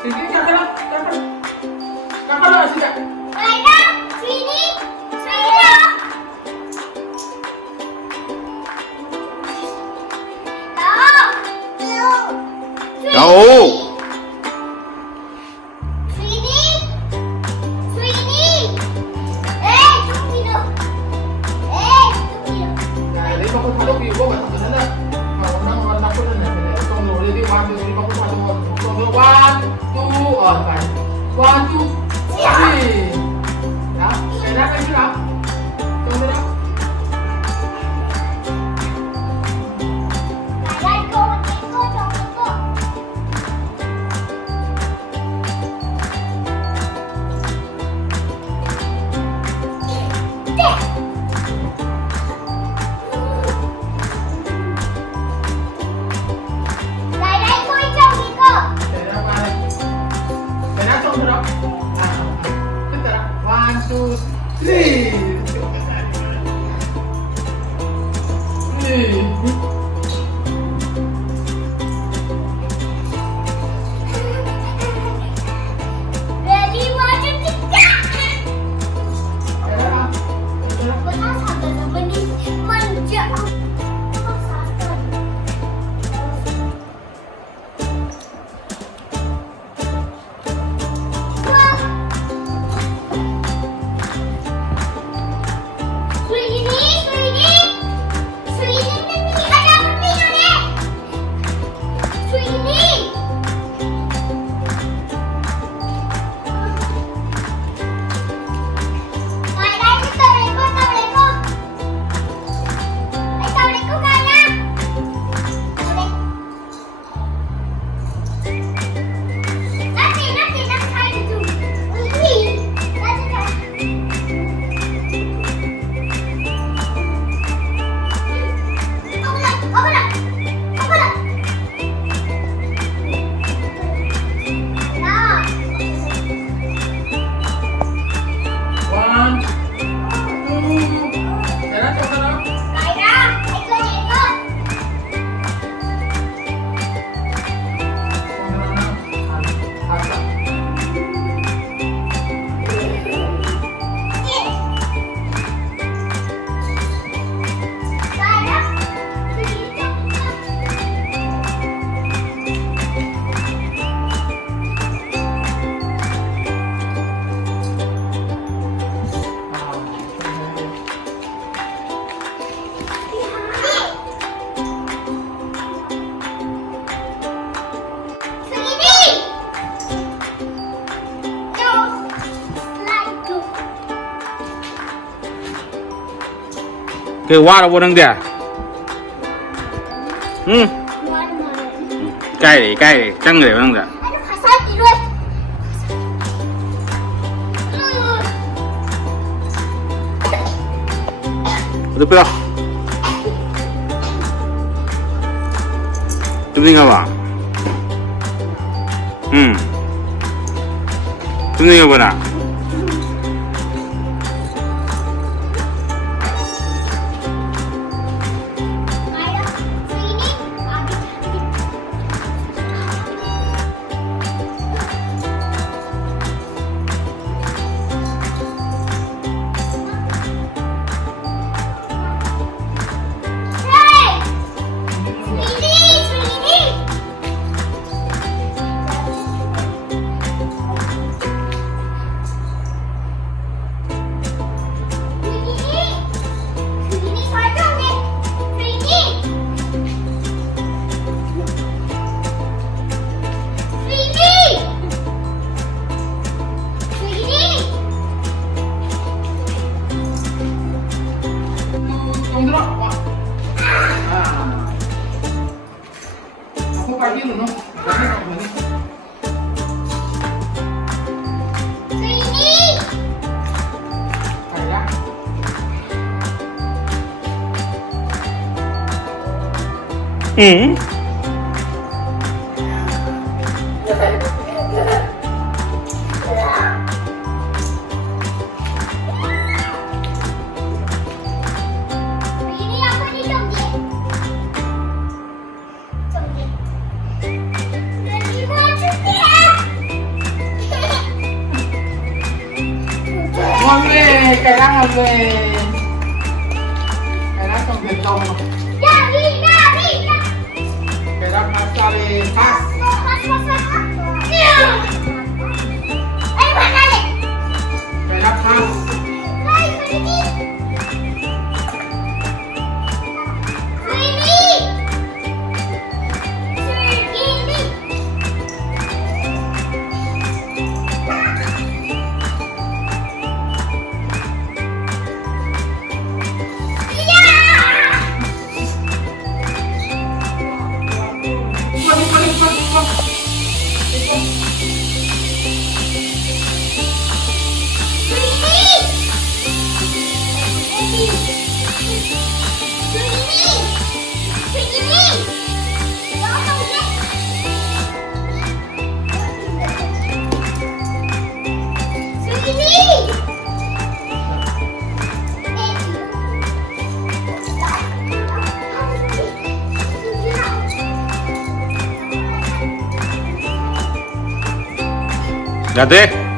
Sini kakak, kakak sini. Laila, sini, sini. Tahu. Sini, sini. Tunggu dong. Tunggu dong. Jadi aku masuk di gua nggak tahu ada. Kalau orang takut ada. Tunggu dulu jadi one two three aku masuk. Tunggu one two kan. One two three. Ya, enak kan sih lah. Tunggu dong. Laila, ikut. Laila, ikut. Enak banget. Enak tunggu dong. Bentar. One two three. Ready, one, two, three. Enak. Betul sampai temenin manja. One, two. Enak tunggu dong. Cái hoa đâu đang kìa. Cay để căng để đang kìa. Udah pira? Tuming apa? Tuming apa nak? Tunggu dulu. Wah. Aku pagi dulu. Pagi kamu ini. Kayak. kailangan kailangan kang gantong. Daddy, Daddy, Kailangan cari pas. Ay, madali. Kailangan pas. Ay, Sweetie. Sweetie. Sweetie. Yeah! Dati?